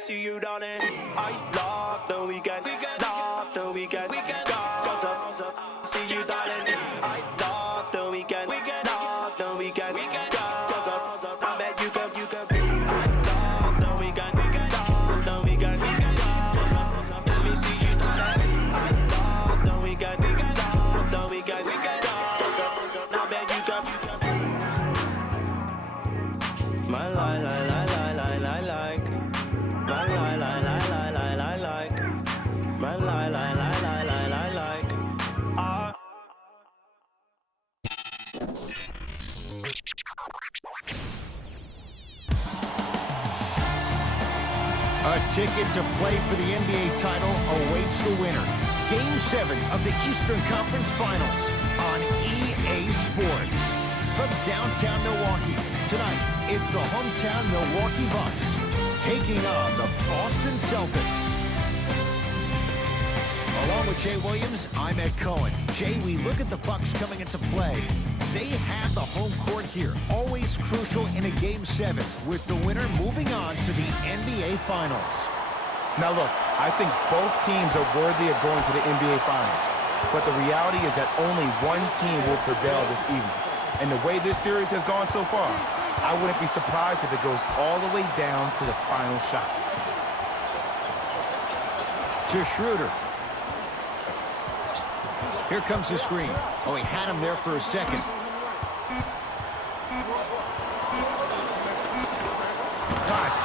see you, darling. I love the weekend, love the weekend. Cause up, see you, darling. I love the weekend, love the weekend. Cause up, I bet you can. I love the weekend, love the weekend. Let me see you, darling. I love the weekend, love the weekend. Cause up, I bet you can. My like. My like. My like. A ticket to play for the NBA title awaits the winner. Game 7 of the Eastern Conference Finals on EA Sports. From downtown Milwaukee, tonight it's the hometown Milwaukee Bucks taking on the Boston Celtics. Along with Jay Williams, I'm Ed Cohen. Jay, we look at the Bucks coming into play. They have the home court here, always crucial in a Game 7, with the winner moving on to the NBA Finals. Now look, I think both teams are worthy of going to the NBA Finals, but the reality is that only one team will prevail this evening. And the way this series has gone so far, I wouldn't be surprised if it goes all the way down to the final shot. To Schroeder. Here comes the screen. Oh, he had him there for a second.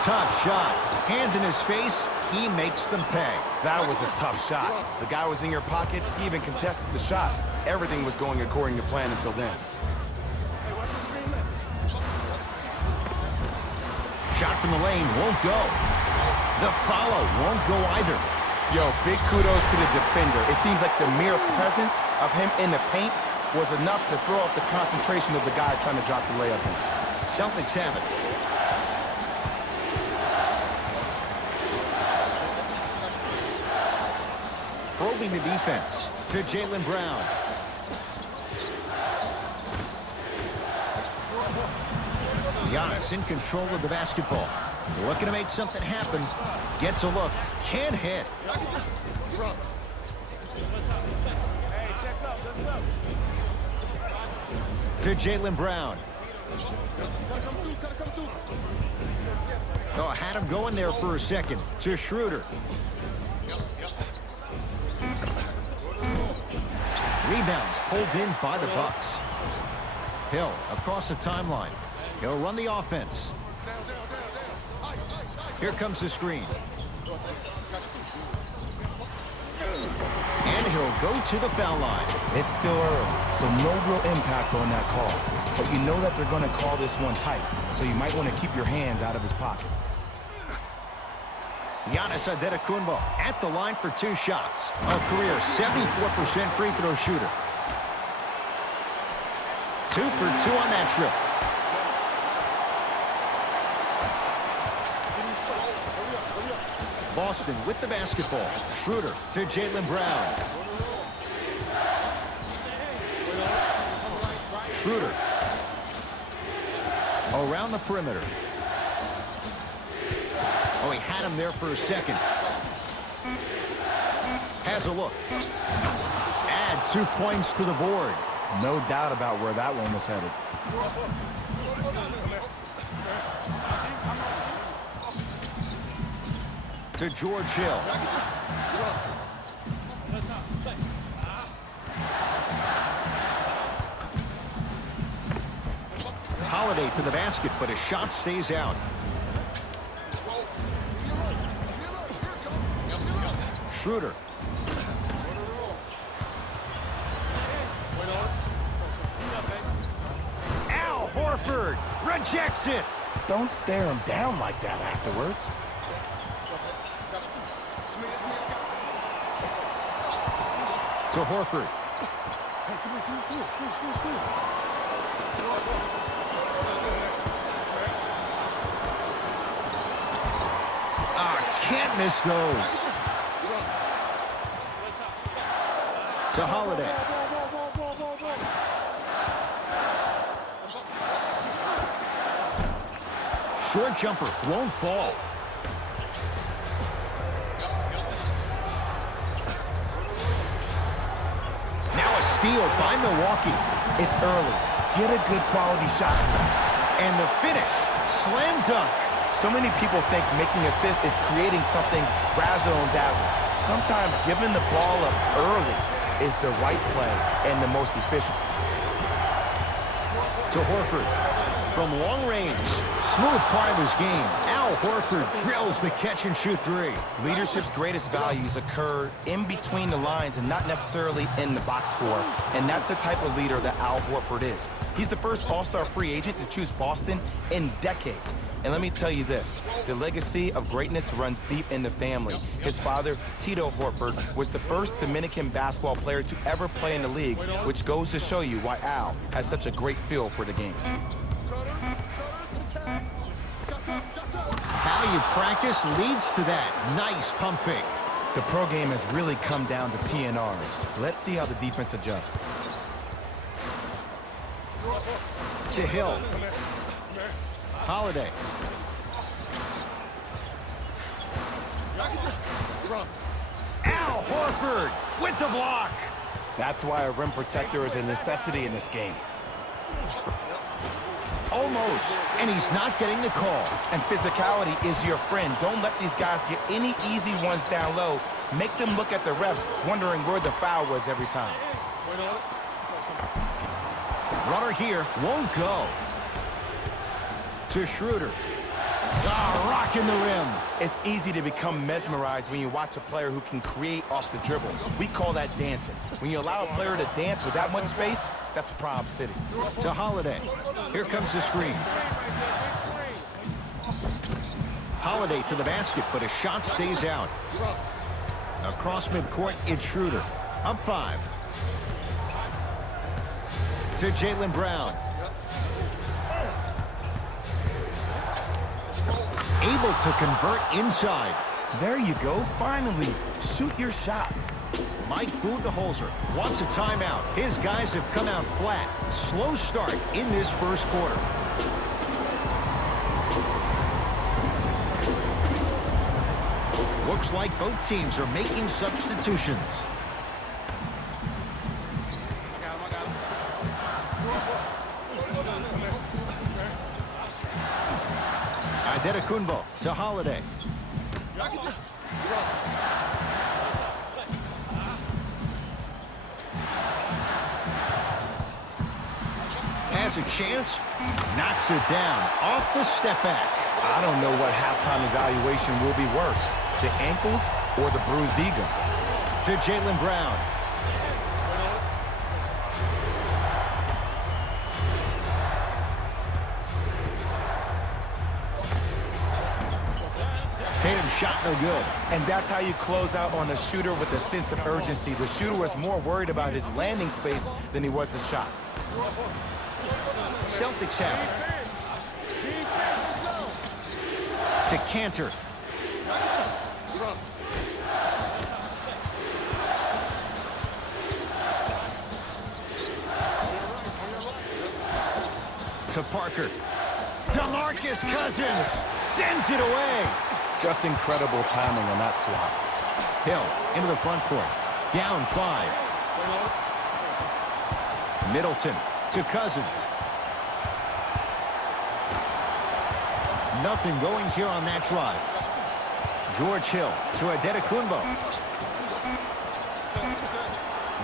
Tough shot. Hand in his face. He makes them pay. That was a tough shot. The guy was in your pocket. He even contested the shot. Everything was going according to plan until then. Shot from the lane won't go. The follow won't go either. Yo, big kudos to the defender. It seems like the mere presence of him in the paint was enough to throw off the concentration of the guy trying to drop the layup in. Celtics have it. Probing the defense to Jaylen Brown. Giannis in control of the basketball. Looking to make something happen. Gets a look. Can't hit. To Jaylen Brown. Oh, had him going there for a second. To Schroeder. Rebounds pulled in by the Bucks. Hill across the timeline. He'll run the offense. Here comes the screen. And he'll go to the foul line. It's still early, so no real impact on that call. But you know that they're going to call this one tight, so you might want to keep your hands out of his pocket. Giannis Antetokounmpo at the line for 2 shots. A career 74% free throw shooter. 2 for 2 on that trip. Boston with the basketball. Schroeder to Jaylen Brown. Schroeder. Around the perimeter. Oh, he had him there for a second. Has a look. Add 2 points to the board. No doubt about where that one was headed. To George Hill. Holiday to the basket, but his shot stays out. Schroeder. Al Horford rejects it. Don't stare him down like that afterwards. To Horford. Can't miss those. To Holiday. Short jumper won't fall. steal by Milwaukee. It's early. Get a good quality shot. And the finish, slam dunk. So many people think making assists is creating something razzle and dazzle. Sometimes giving the ball up early is the right play and the most efficient. To Horford. From long range, smooth part of his game. Al Horford drills the catch-and-shoot three. Leadership's greatest values occur in between the lines and not necessarily in the box score. And that's the type of leader that Al Horford is. He's the first all-star free agent to choose Boston in decades. And let me tell you this, the legacy of greatness runs deep in the family. His father, Tito Horford, was the first Dominican basketball player to ever play in the league, which goes to show you why Al has such a great feel for the game. How you practice leads to that. Nice pump fake. The pro game has really come down to PNRs. Let's see how the defense adjusts. To Hill. Holiday. Al Horford with the block. That's why a rim protector is a necessity in this game. Almost. And he's not getting the call. And physicality is your friend. Don't let these guys get any easy ones down low. Make them look at the refs, wondering where the foul was every time. Runner here won't go. To Schroeder. Rocking the rim. It's easy to become mesmerized when you watch a player who can create off the dribble. We call that dancing. When you allow a player to dance with that much space, that's Prob City. To Holiday. Here comes the screen. Holiday to the basket, but his shot stays out. Across midcourt, it's Schroeder. Up 5. To Jaylen Brown. Able to convert inside. There you go, finally. Shoot your shot. Mike Budenholzer wants a timeout. His guys have come out flat. Slow start in this first quarter. Looks like both teams are making substitutions. Antetokounmpo to Holiday. Has a chance, knocks it down off the step back. I don't know what halftime evaluation will be worse, the ankles or the bruised ego. To Jaylen Brown. Tatum's shot no good. And that's how you close out on a shooter with a sense of urgency. The shooter was more worried about his landing space than he was his shot. Celtics have it. To Cantor. To Parker. DeMarcus Cousins sends it away. Just incredible timing on that swap. Hill into the front court. Down 5. Middleton to Cousins. Nothing going here on that drive. George Hill to Antetokounmpo.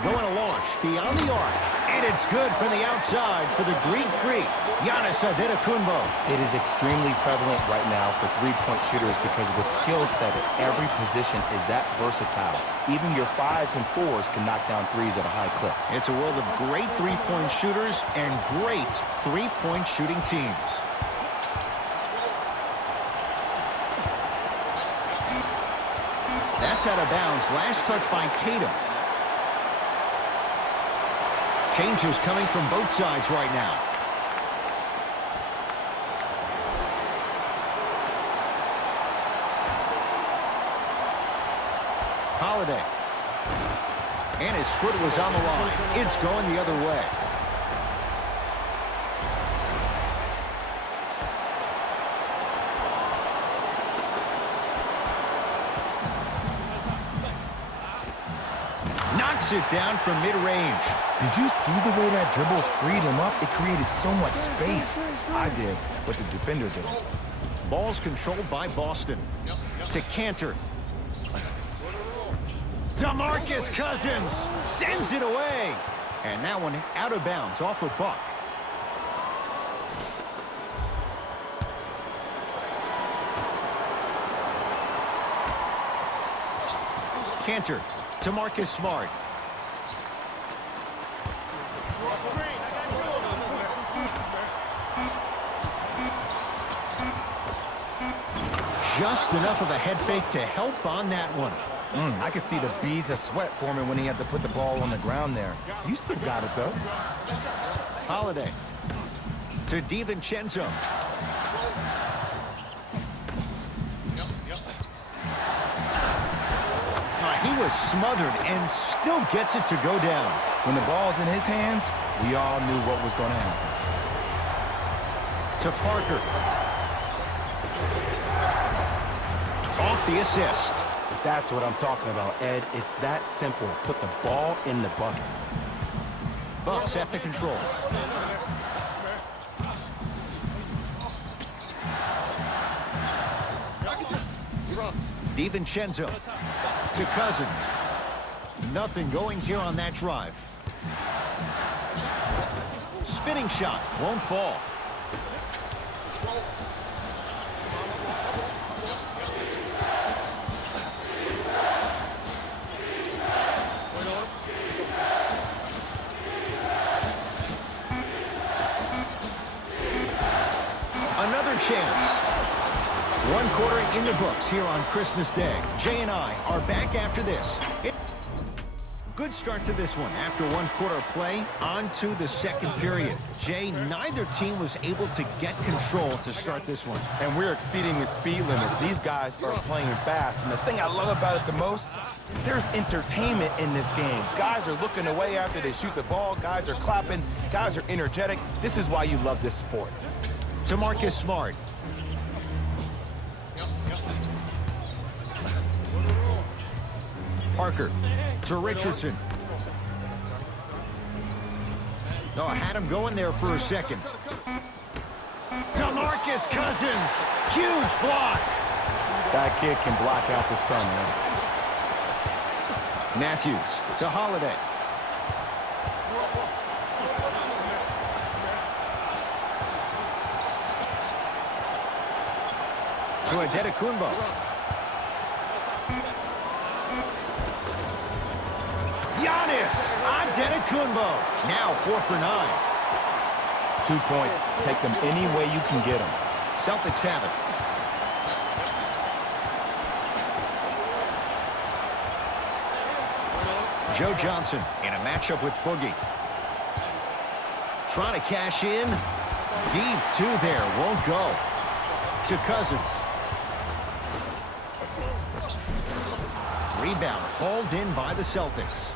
Going to launch beyond the arc. And it's good from the outside for the Greek freak, Giannis Antetokounmpo. It is extremely prevalent right now for three-point shooters because of the skill set at every position is that versatile. Even your 5s and 4s can knock down 3s at a high clip. It's a world of great three-point shooters and great three-point shooting teams. That's out of bounds. Last touch by Tatum. Changes coming from both sides right now. Holiday. And his foot was on the line. It's going the other way. Knocked knocks it down from mid-range. Did you see the way that dribble freed him up? It created so much space. I did, but the defender didn't. Ball's controlled by Boston. To Cantor. DeMarcus Cousins sends it away. And that one out of bounds off of Buck. Cantor to Marcus Smart. Just enough of a head fake to help on that one. I could see the beads of sweat forming when he had to put the ball on the ground there. You still got it, though. Holiday to DiVincenzo. He was smothered and still gets it to go down. When the ball's in his hands, we all knew what was going to happen. To Parker. Off the assist. That's what I'm talking about, Ed. It's that simple. Put the ball in the bucket. Bucks at the controls. DiVincenzo to Cousins. Nothing going here on that drive. Spinning shot won't fall. Another chance. One quarter in the books here on Christmas Day. Jay and I are back after this. Good start to this one. After one quarter of play, on to the second period. Jay, neither team was able to get control to start this one. And we're exceeding the speed limit. These guys are playing fast. And the thing I love about it the most, there's entertainment in this game. Guys are looking away after they shoot the ball. Guys are clapping. Guys are energetic. This is why you love this sport. To Marcus Smart. Parker to Richardson. Oh, had him going there for a second. DeMarcus Cousins. Huge block. That kid can block out the sun, man. Matthews to Holiday. To Adetokunbo. Giannis Adetokunbo. Now 4 for 9. 2 points. Take them any way you can get them. Celtics have it. Joe Johnson in a matchup with Boogie. Trying to cash in. Deep 2 there. Won't go. To Cousins. Rebound hauled in by the Celtics.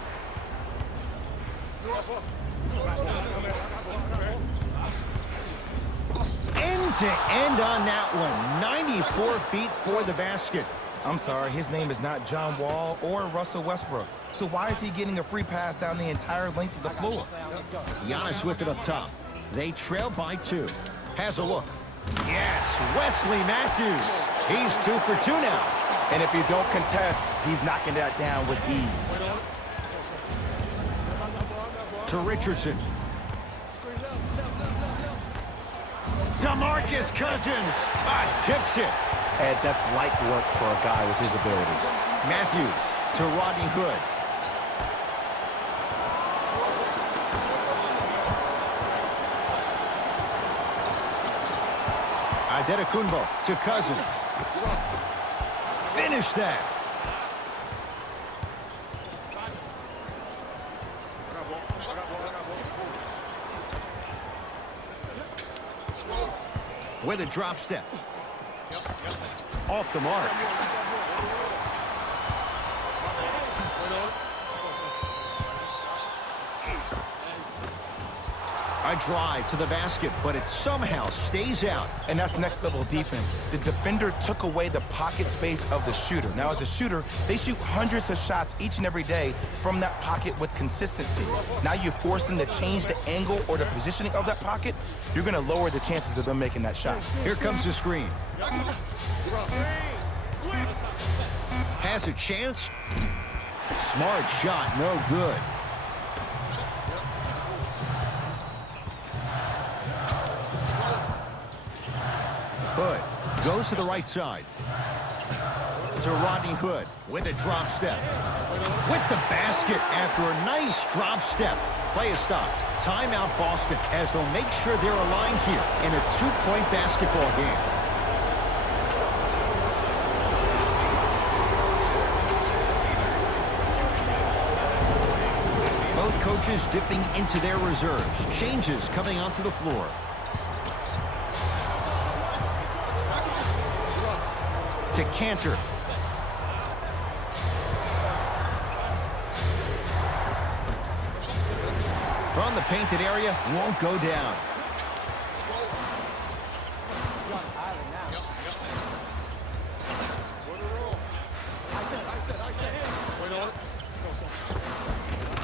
End to end on that one. 94 feet for the basket. I'm sorry, his name is not John Wall or Russell Westbrook. So why is he getting a free pass down the entire length of the floor? Giannis with it up top. They trail by 2. Has a look. Yes, Wesley Matthews. He's 2 for 2 now. And if you don't contest, he's knocking that down with ease. To Richardson. DeMarcus Cousins. Tips it. Ed, that's light work for a guy with his ability. Matthews to Rodney Hood. Adetokunbo to Cousins. Finish that. With a drop step. Off the mark. A drive to the basket, but it somehow stays out. And that's next level defense. The defender took away the pocket space of the shooter. Now, as a shooter, they shoot hundreds of shots each and every day from that pocket with consistency. Now you force them to change the angle or the positioning of that pocket, you're going to lower the chances of them making that shot. Here comes the screen. Has a chance. Smart shot, no good. Hood goes to the right side. To Rodney Hood with a drop step. With the basket after a nice drop step. Play is stopped. Timeout Boston as they'll make sure they're aligned here in a two-point basketball game. Both coaches dipping into their reserves. Changes coming onto the floor. To Cantor. From the painted area, won't go down.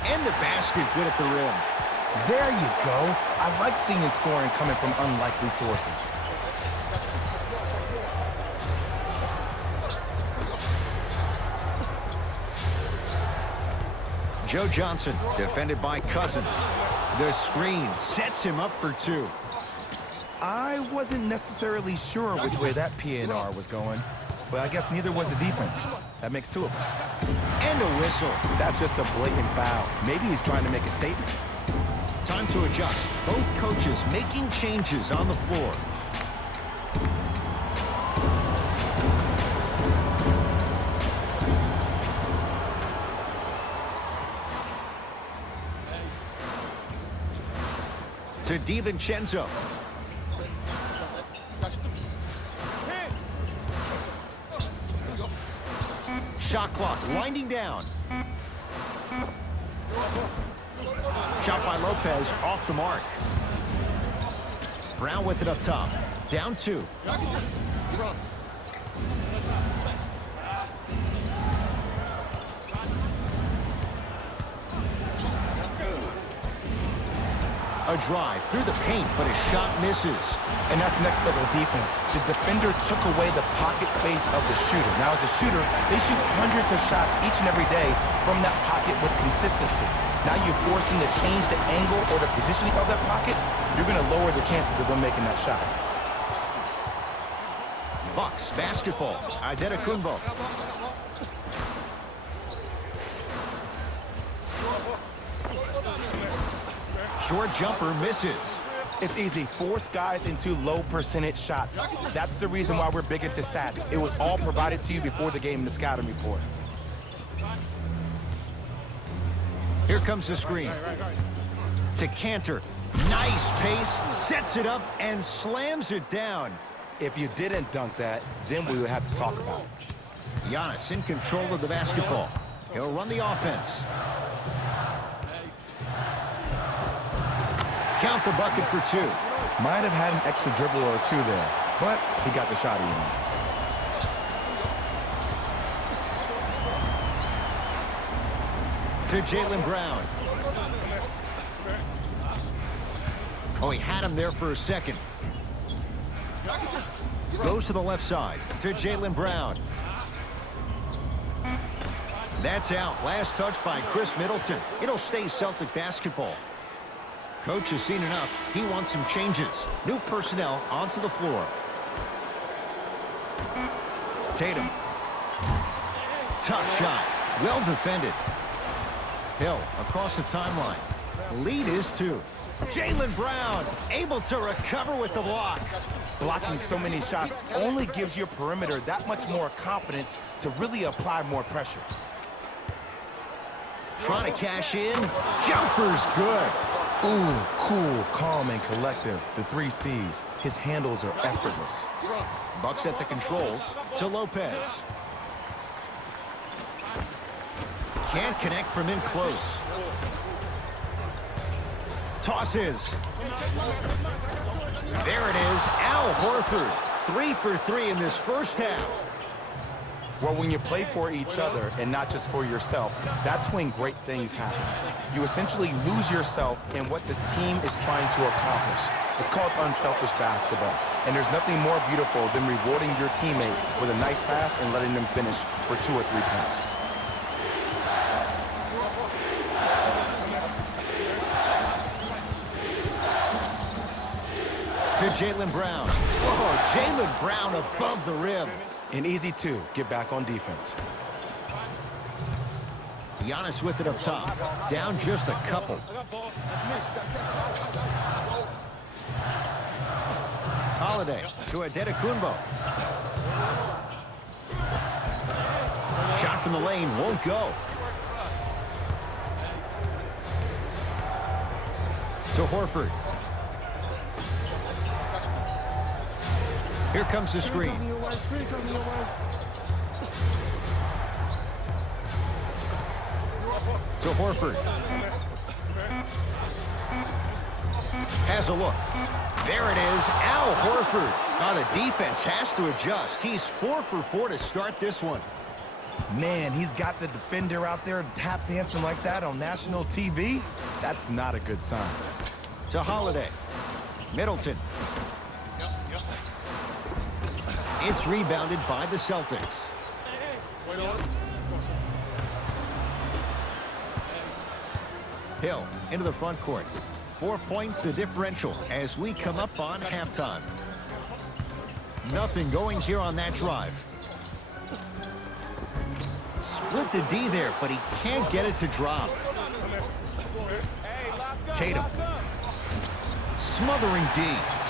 And the basket good at the rim. There you go. I like seeing his scoring coming from unlikely sources. Joe Johnson, defended by Cousins. The screen sets him up for two. I wasn't necessarily sure which way that PNR was going, but I guess neither was the defense. That makes two of us. And a whistle. That's just a blatant foul. Maybe he's trying to make a statement. Time to adjust. Both coaches making changes on the floor. To DiVincenzo. Shot clock winding down. Shot by Lopez off the mark. Brown with it up top. Down two. A drive through the paint, but his shot misses. And that's next level defense. The defender took away the pocket space of the shooter. Now, as a shooter, they shoot hundreds of shots each and every day from that pocket with consistency. Now you force them to change the angle or the positioning of that pocket, you're going to lower the chances of them making that shot. Bucks basketball. Adetokunbo. Short jumper misses. It's easy. Force guys into low percentage shots. That's the reason why we're big into stats. It was all provided to you before the game in the scouting report. Here comes the screen. To Cantor. Nice pace. Sets it up and slams it down. If you didn't dunk that, then we would have to talk about it. Giannis in control of the basketball. He'll run the offense. Count the bucket for two. Might have had an extra dribble or two there, but he got the shot in. To Jaylen Brown. Oh, he had him there for a second. Goes to the left side. To Jaylen Brown. That's out. Last touch by Chris Middleton. It'll stay Celtic basketball. Coach has seen enough. He wants some changes. New personnel onto the floor. Tatum. Tough shot. Well defended. Hill across the timeline. Lead is two. Jaylen Brown able to recover with the block. Blocking so many shots only gives your perimeter that much more confidence to really apply more pressure. Trying to cash in. Jumper's good. Ooh, cool, calm, and collective. The 3 C's. His handles are effortless. Bucks at the controls to Lopez. Can't connect from in close. Tosses. There it is, Al Horford. 3 for 3 in this first half. Well, when you play for each other and not just for yourself, that's when great things happen. You essentially lose yourself in what the team is trying to accomplish. It's called unselfish basketball. And there's nothing more beautiful than rewarding your teammate with a nice pass and letting them finish for 2 or 3 points. To Jaylen Brown. Oh, Jaylen Brown above the rim. And easy to get back on defense. Giannis with it up top. Down just a couple. Holiday to Adetokunbo. Shot from the lane won't go. To Horford. Here comes the screen. To Horford. Has a look. There it is, Al Horford. Now the defense has to adjust. He's 4 for 4 to start this one. Man, he's got the defender out there tap dancing like that on national TV. That's not a good sign. To Holiday. Middleton. It's rebounded by the Celtics. Hill into the front court. 4 points the differential as we come up on halftime. Nothing going here on that drive. Split the D there, but he can't get it to drop. Tatum. Smothering D.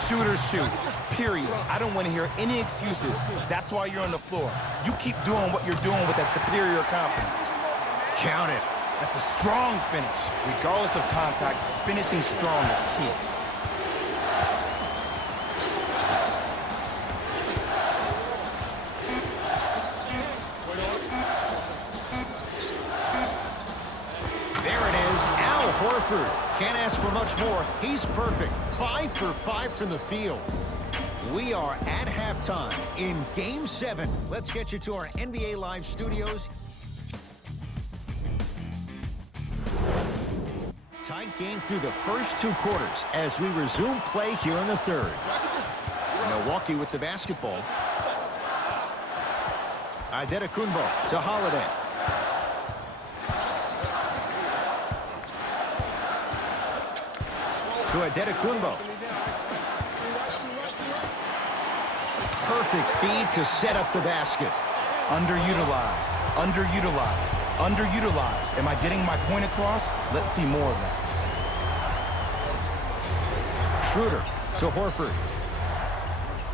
Shooters shoot, period. I don't want to hear any excuses. That's why you're on the floor. You keep doing what you're doing with that superior confidence. Count it. That's a strong finish. Regardless of contact, finishing strong is key. There it is, Al Horford. Can't ask for much more. He's perfect. 5 for 5 from the field. We are at halftime in Game 7. Let's get you to our NBA Live studios. Tight game through the first 2 quarters as we resume play here in the third. Milwaukee with the basketball. Adetokunbo to Holiday. To Adetokunbo. Perfect feed to set up the basket. Underutilized, underutilized, underutilized. Am I getting my point across? Let's see more of that. Schroeder to Horford.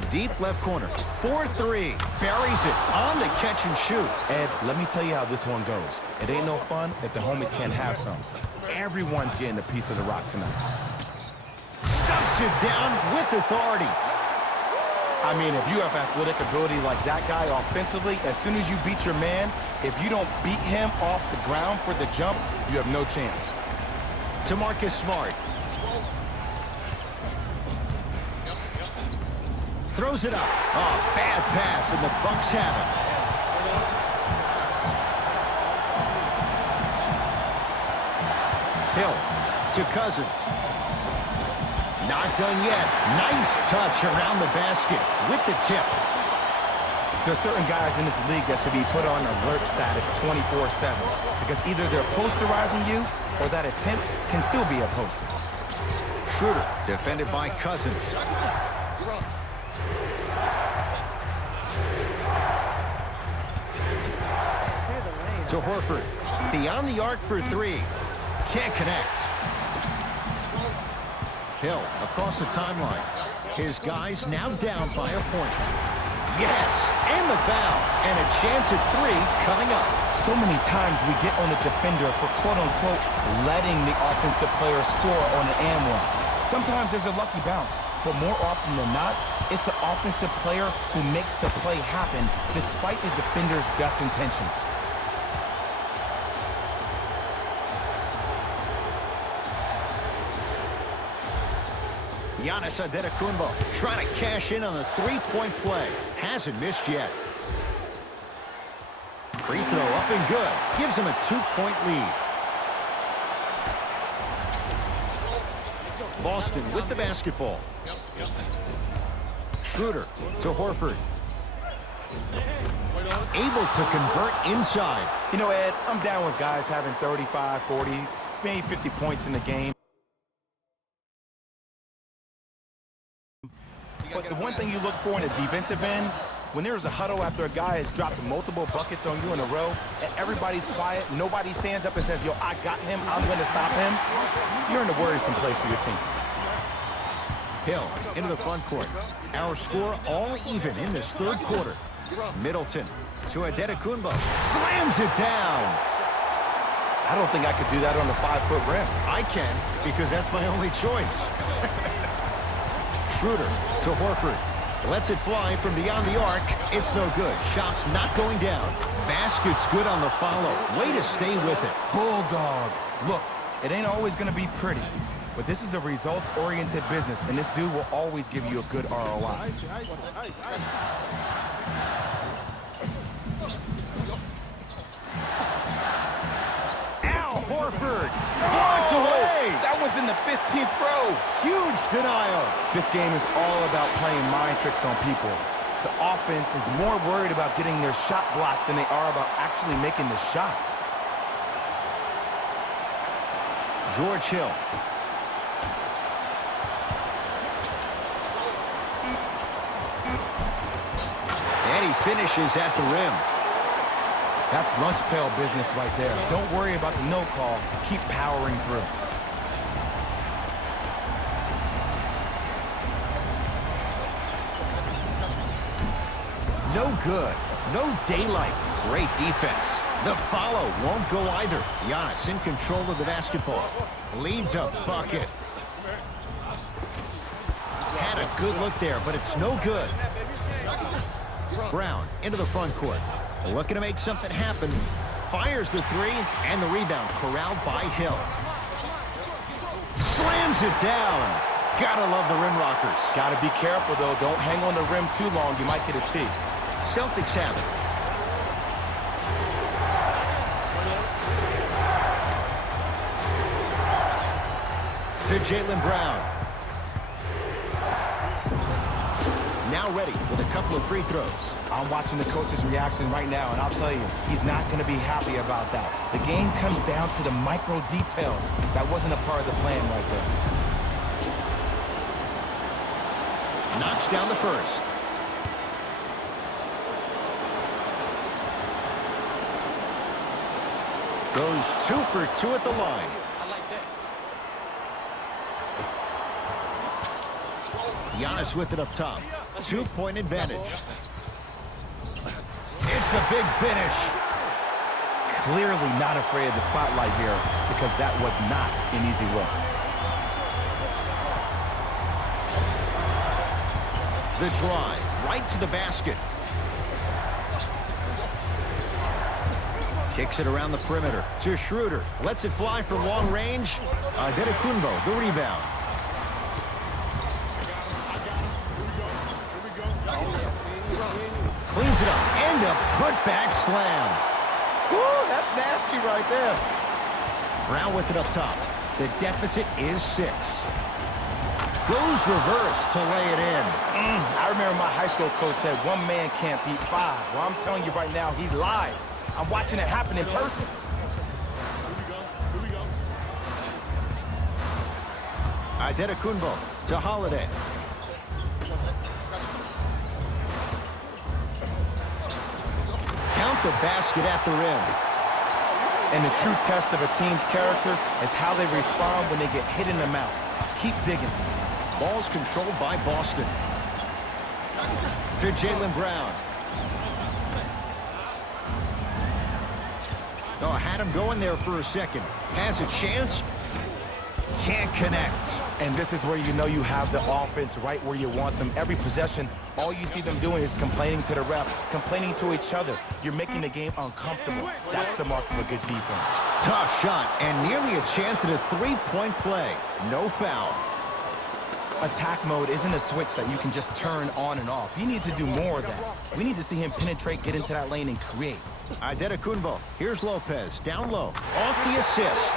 Deep left corner. 4-3. Buries it on the catch and shoot. Ed, let me tell you how this one goes. It ain't no fun if the homies can't have some. Everyone's getting a piece of the rock tonight. Stuffs it down with authority. I mean, if you have athletic ability like that guy offensively, as soon as you beat your man, if you don't beat him off the ground for the jump, you have no chance. To Marcus Smart. Throws it up. Oh, bad pass, and the Bucks have it. Hill to Cousins. Not done yet. Nice touch around the basket with the tip. There's certain guys in this league that should be put on alert status 24/7 because either they're posterizing you or that attempt can still be a poster. Schroeder defended by Cousins. To Horford. Beyond the arc for 3. Can't connect. Hill across the timeline. His guys now down by a point. Yes, and the foul. And a chance at 3 coming up. So many times we get on the defender for quote-unquote letting the offensive player score on an and one. Sometimes there's a lucky bounce, but more often than not, it's the offensive player who makes the play happen despite the defender's best intentions. Giannis Antetokounmpo trying to cash in on the three-point play. Hasn't missed yet. Free throw up and good. Gives him a 2-point lead. Boston with the basketball. Schroeder to Horford. Able to convert inside. You know, Ed, I'm down with guys having 35, 40, maybe 50 points in the game. But the one thing you look for in a defensive end, when there's a huddle after a guy has dropped multiple buckets on you in a row, and everybody's quiet, nobody stands up and says, yo, I got him, I'm going to stop him, you're in a worrisome place for your team. Hill into the front court. Our score all even in this third quarter. Middleton to Antetokounmpo. Slams it down. I don't think I could do that on the 5-foot rim. I can, because that's my only choice. Schroeder to Horford. Lets it fly from beyond the arc. It's no good. Shot's not going down. Basket's good on the follow. Way to stay with it. Bulldog. Look, it ain't always going to be pretty, but this is a results-oriented business, and this dude will always give you a good ROI. Horford blocked away. That one's in the 15th row. Huge denial. This game is all about playing mind tricks on people. The offense is more worried about getting their shot blocked than they are about actually making the shot. George Hill. And he finishes at the rim. That's lunch pail business right there. Don't worry about the no call. Keep powering through. No good. No daylight. Great defense. The follow won't go either. Giannis in control of the basketball. Leads a bucket. Had a good look there, but it's no good. Brown into the front court. Looking to make something happen. Fires the three, and the rebound corralled by Hill. Slams it down. Gotta love the rim rockers. Gotta be careful, though. Don't hang on the rim too long. You might get a tee. Celtics have it. To Jaylen Brown. Now ready with a couple of free throws. I'm watching the coach's reaction right now, and I'll tell you, he's not going to be happy about that. The game comes down to the micro details. That wasn't a part of the plan right there. Knocks down the first. Goes 2 for 2 at the line. Giannis with it up top. 2-point advantage. It's a big finish. Clearly not afraid of the spotlight here because that was not an easy look. The drive right to the basket. Kicks it around the perimeter to Schroeder. Lets it fly from long range. Antetokounmpo, the rebound. Cleans it up, and a putback slam. Woo, that's nasty right there. Brown with it up top. The deficit is 6. Goes reverse to lay it in. I remember my high school coach said 1 man can't beat 5. Well, I'm telling you right now, he lied. I'm watching it happen in person. Antetokounmpo to Holiday. Count the basket at the rim. And the true test of a team's character is how they respond when they get hit in the mouth. Keep digging. Ball's controlled by Boston. To Jaylen Brown. Oh, had him going there for a second. Has a chance. Can't connect. And this is where you know you have the offense right where you want them. Every possession, all you see them doing is complaining to the ref, complaining to each other. You're making the game uncomfortable. That's the mark of a good defense. Tough shot and nearly a chance at a 3-point play. No foul. Attack mode isn't a switch that you can just turn on and off. He needs to do more of that. We need to see him penetrate, get into that lane, and create. Adetokunbo. Here's Lopez. Down low. Off the assist.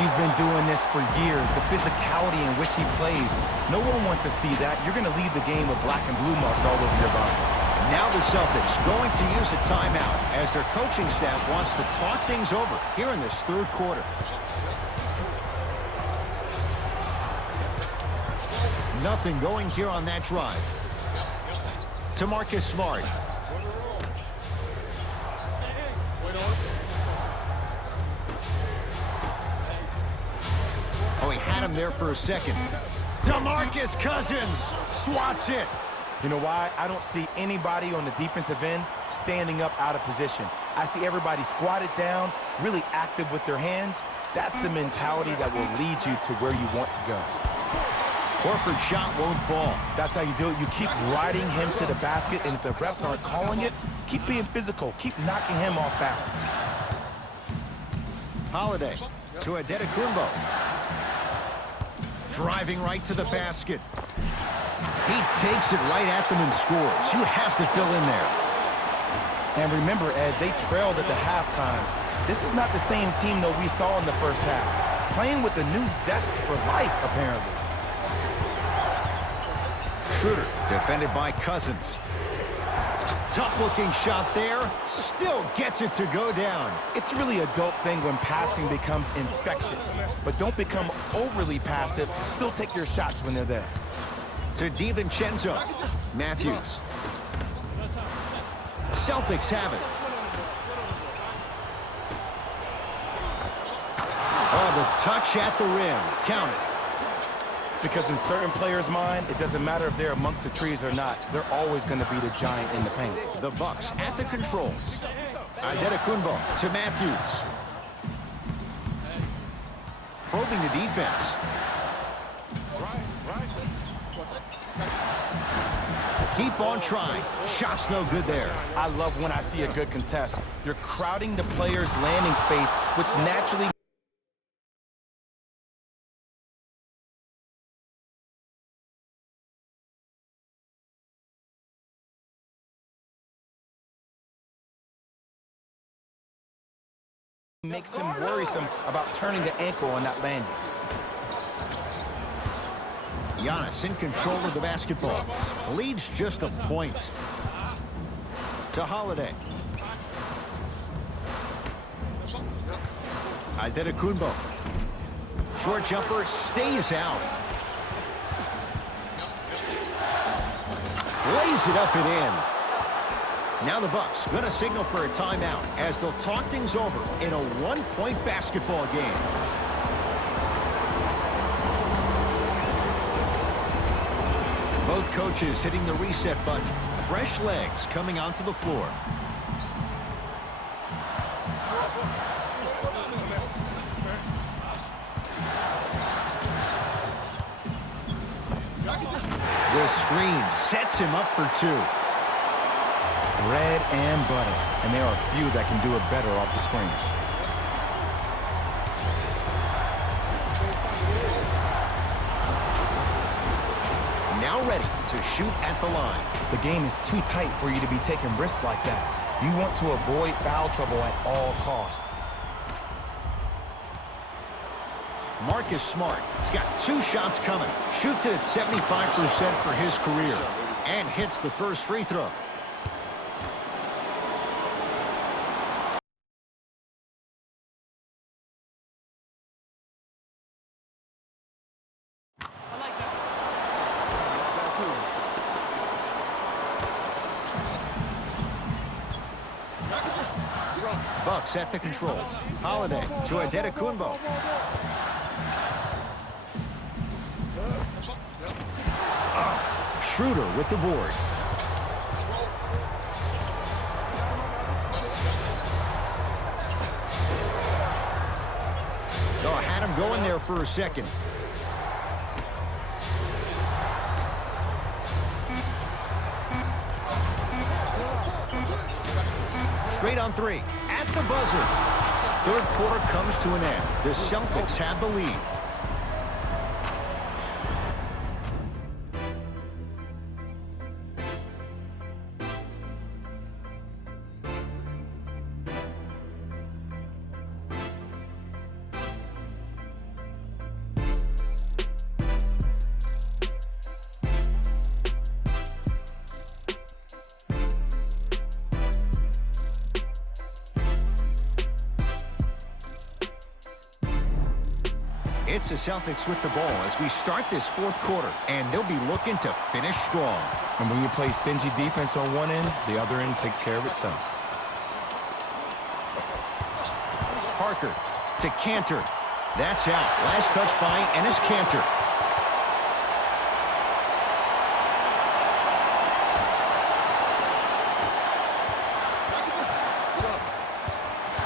He's been doing this for years. The physicality in which he plays. No one wants to see that. You're going to leave the game with black and blue marks all over your body. Now the Celtics going to use a timeout as their coaching staff wants to talk things over here in this third quarter. Nothing going here on that drive. To Marcus Smart. Oh, he had him there for a second. DeMarcus Cousins swats it. You know why? I don't see anybody on the defensive end standing up out of position. I see everybody squatted down, really active with their hands. That's the mentality that will lead you to where you want to go. Horford's shot won't fall. That's how you do it. You keep riding him to the basket, and if the refs aren't calling it, keep being physical. Keep knocking him off balance. Holiday to Adetokunbo. Driving right to the basket. He takes it right at them and scores. You have to fill in there. And remember, Ed, they trailed at the halftime. This is not the same team that we saw in the first half. Playing with a new zest for life, apparently. Schroeder, defended by Cousins. Tough-looking shot there. Still gets it to go down. It's really a dope thing when passing becomes infectious. But don't become overly passive. Still take your shots when they're there. To DiVincenzo. Matthews. Celtics have it. Oh, the touch at the rim. Count it. Because in certain players' mind, it doesn't matter if they're amongst the trees or not. They're always going to be the giant in the paint. The Bucks at the controls. Adetokunbo to Matthews. Probing the defense. Keep on trying. Shot's no good there. I love when I see a good contest. You're crowding the player's landing space, which naturally makes him worrisome about turning the ankle on that landing. Giannis in control of the basketball. Leads just a point. To Holiday. Adetokunbo. Short jumper stays out. Lays it up and in. Now the Bucks going to signal for a timeout as they'll talk things over in a one-point basketball game. Both coaches hitting the reset button. Fresh legs coming onto the floor. The screen sets him up for two. Bread and butter. And there are few that can do it better off the screen. Now ready to shoot at the line. The game is too tight for you to be taking risks like that. You want to avoid foul trouble at all costs. Marcus Smart has got two shots coming. Shoots it at 75% for his career. And hits the first free throw. Bucks at the controls. Holiday to Adetokunbo. Schroeder with the board. Oh, had him going there for a second. Straight on three. At the buzzer. Third quarter comes to an end. The Celtics have the lead. It's the Celtics with the ball as we start this fourth quarter, and they'll be looking to finish strong. And when you play stingy defense on one end, the other end takes care of itself. Parker to Cantor. That's out. Last touch by Enes Kanter.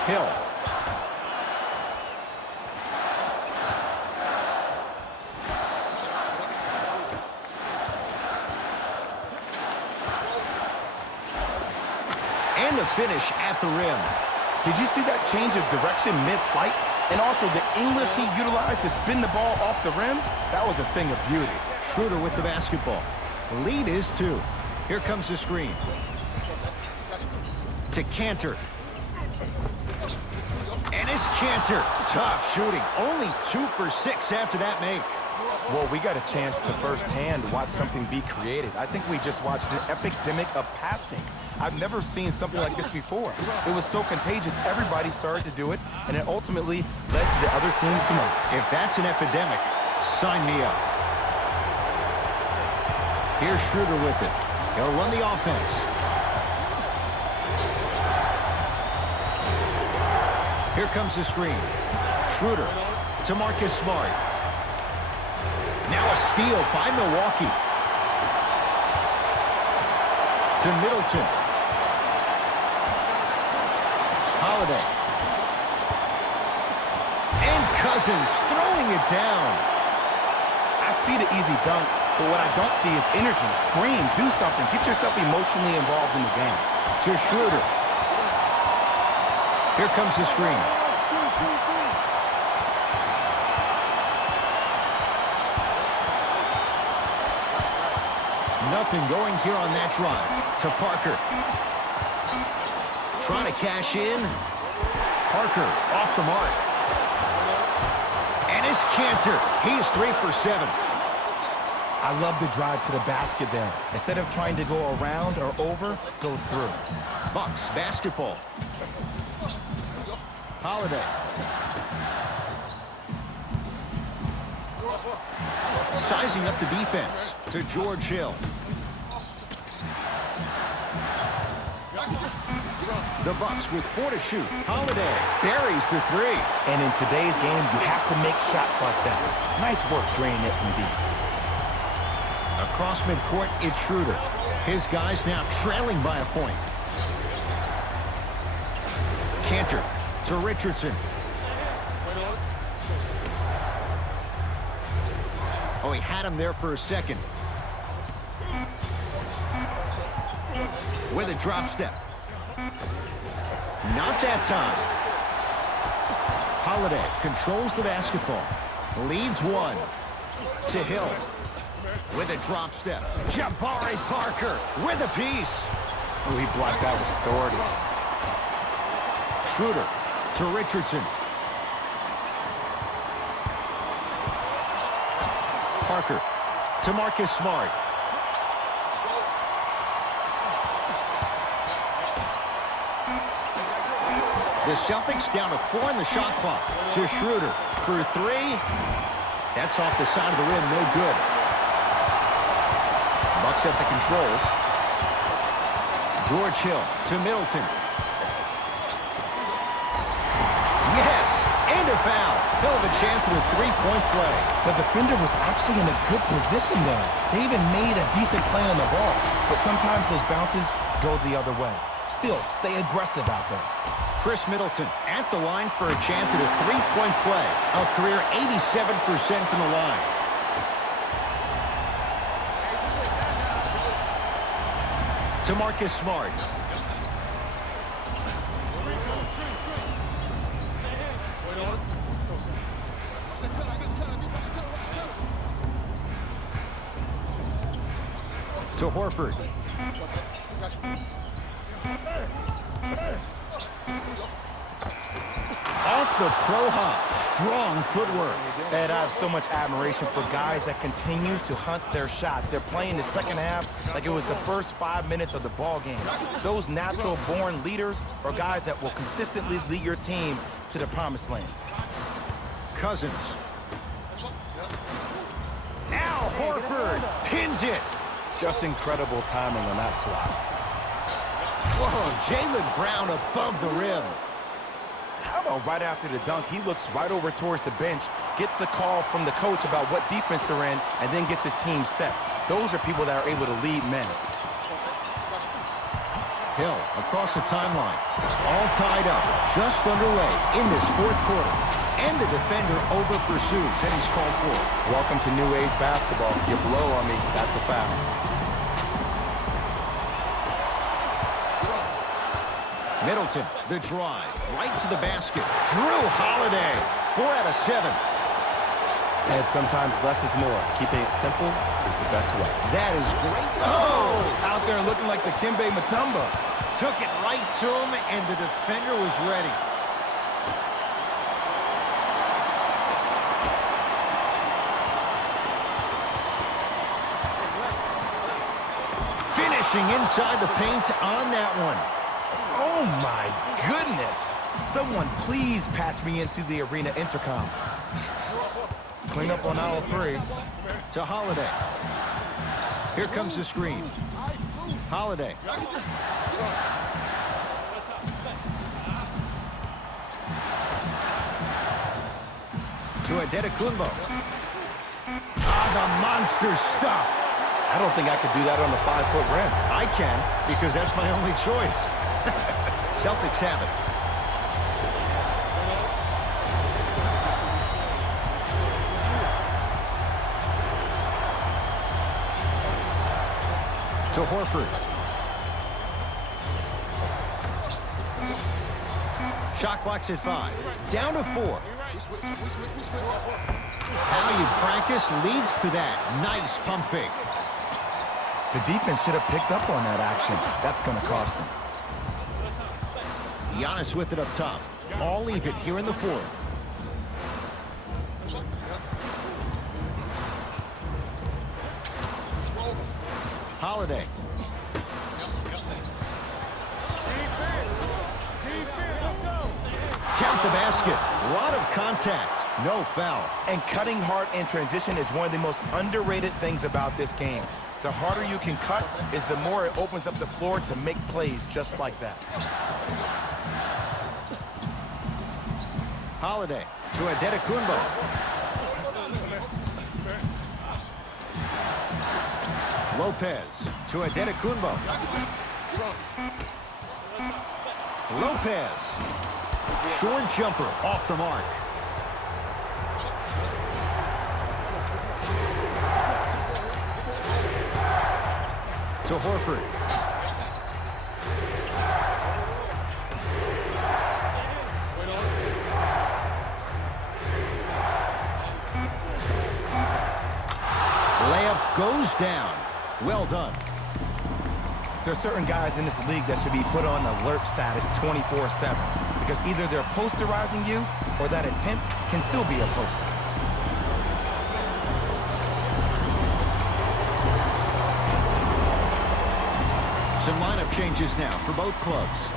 Hill. And the finish at the rim. Did you see that change of direction mid-flight? And also the English he utilized to spin the ball off the rim? That was a thing of beauty. Schroeder with the basketball. The lead is 2. Here comes the screen. To Cantor. Enes Kanter. Tough shooting. Only 2 for 6 after that make. Well, we got a chance to firsthand watch something be created. I think we just watched an epidemic of passing. I've never seen something like this before. It was so contagious, everybody started to do it, and it ultimately led to the other team's demise. If that's an epidemic, sign me up. Here's Schroeder with it. He'll run the offense. Here comes the screen. Schroeder to Marcus Smart. Now a steal by Milwaukee. To Middleton. Holiday. And Cousins throwing it down. I see the easy dunk, but what I don't see is energy. Scream, do something. Get yourself emotionally involved in the game. To Schroeder. Here comes the screen. Nothing going here on that drive. To Parker. Trying to cash in. Parker off the mark. And it's Kanter. He is 3 for 7. I love the drive to the basket there. Instead of trying to go around or over, go through. Bucks basketball. Holiday. Sizing up the defense to George Hill. The Bucks with 4 to shoot. Holiday buries the 3. And in today's game, you have to make shots like that. Nice work draining it from deep. Across midcourt, it's Schroeder. His guys now trailing by a point. Kanter to Richardson. Oh, he had him there for a second. With a drop step. Not that time. Holiday controls the basketball. Leads 1. To Hill. With a drop step. Jabari Parker with a piece. Oh, he blocked that with authority. Schroeder to Richardson. Parker to Marcus Smart. The Celtics down to 4 in the shot clock. To Schroeder for 3. That's off the side of the rim, no good. Bucks at the controls. George Hill to Middleton. Yes, and a foul. He'll have a chance at a 3-point play. The defender was actually in a good position there. They even made a decent play on the ball, but sometimes those bounces go the other way. Still, stay aggressive out there. Chris Middleton at the line for a chance at a 3-point play. A career 87% from the line. To Marcus Smart. To Horford. Off the pro hop. Strong footwork. And I have so much admiration for guys that continue to hunt their shot. They're playing the second half like it was the first 5 minutes of the ball game. Those natural-born leaders are guys that will consistently lead your team to the promised land. Cousins. Horford pins it. Just incredible timing on that swat. Whoa, Jaylen Brown above the rim. How about right after the dunk, he looks right over towards the bench, gets a call from the coach about what defense they're in, and then gets his team set. Those are people that are able to lead men. Hill across the timeline. All tied up, just underway in this fourth quarter. And the defender over-pursues, and he's called for. Welcome to new age basketball. You're below on me. That's a foul. Middleton, the drive, right to the basket. Drew Holiday, 4 out of 7. And sometimes less is more. Keeping it simple is the best way. That is great. Oh! Out there looking like the Kimbe Mutombo. Took it right to him, and the defender was ready. Finishing inside the paint on that one. Oh, my goodness. Someone please patch me into the arena intercom. Clean up on aisle 3. To Holiday. Here comes the screen. Holiday. To Adetokunbo. Ah, the monster stuff. I don't think I could do that on a 5-foot rim. I can, because that's my only choice. Celtics have it. To Horford. Shot clock's at 5. Down to 4. How you practice leads to that. Nice pump fake. The defense should have picked up on that action. That's going to cost them. Giannis with it up top. All even here in the fourth. Holiday. Count the basket. A lot of contact. No foul. And cutting hard in transition is one of the most underrated things about this game. The harder you can cut is the more it opens up the floor to make plays just like that. Holiday to Adetokunbo. Lopez to Adetokunbo. Lopez. Short jumper off the mark. To Horford. Layup goes down. Well done. There are certain guys in this league that should be put on alert status 24/7 because either they're posterizing you or that attempt can still be a poster. Some lineup changes now for both clubs.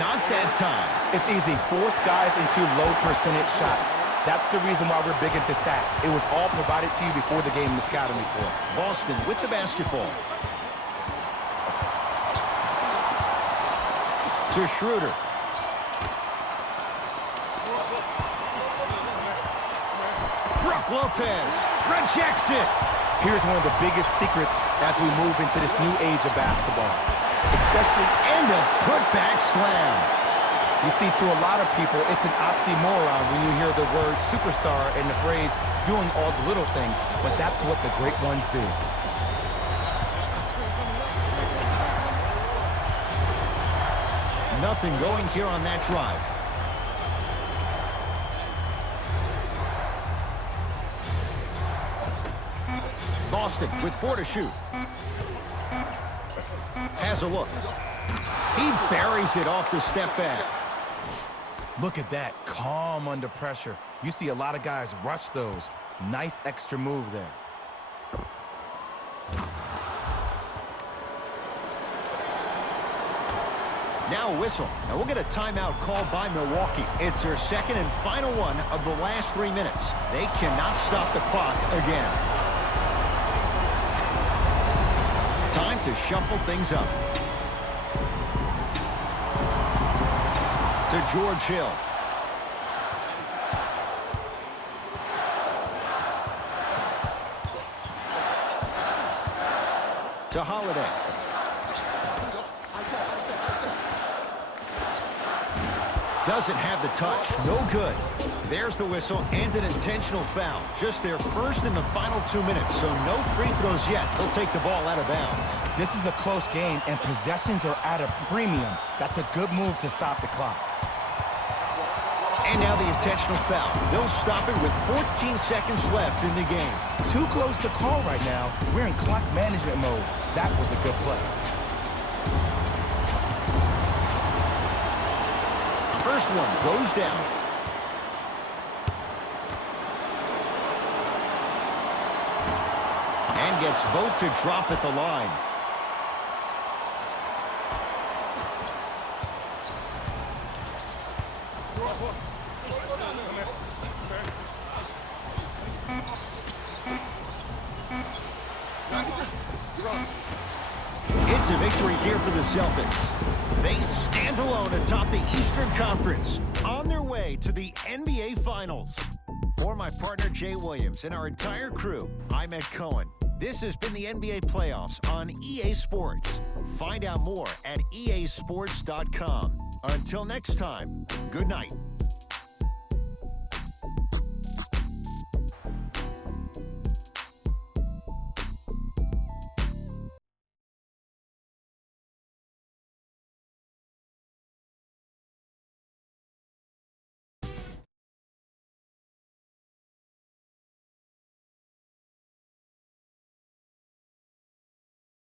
Not that time. It's easy. Force guys into low percentage shots. That's the reason why we're big into stats. It was all provided to you before the game in the scouting report. Boston with the basketball. To Schroeder. Brook Lopez rejects it. Here's one of the biggest secrets as we move into this new age of basketball. Especially And a putback slam. You see, to a lot of people, it's an oxymoron when you hear the word superstar and the phrase doing all the little things, but that's what the great ones do. Nothing going here on that drive. Boston with 4 to shoot. Has a look. He buries it off the step back. Look at that, calm under pressure. You see a lot of guys rush those. Nice extra move there. Now a whistle, and we'll get a timeout called by Milwaukee. It's their second and final one of the last 3 minutes. They cannot stop the clock again. Time to shuffle things up. To George Hill. To Holiday. Doesn't have the touch. No good. There's the whistle and an intentional foul. Just their first in the final 2 minutes, so no free throws yet. They'll take the ball out of bounds. This is a close game, and possessions are at a premium. That's a good move to stop the clock. And now the intentional foul. They'll stop it with 14 seconds left in the game. Too close to call right now. We're in clock management mode. That was a good play. First one goes down. And gets both to drop at the line. It's a victory here for the Celtics. They stand alone atop the Eastern Conference, on their way to the NBA Finals. For my partner Jay Williams and our entire crew, I'm Ed Cohen. This has been the NBA Playoffs on EA Sports. Find out more at easports.com. Until next time, good night.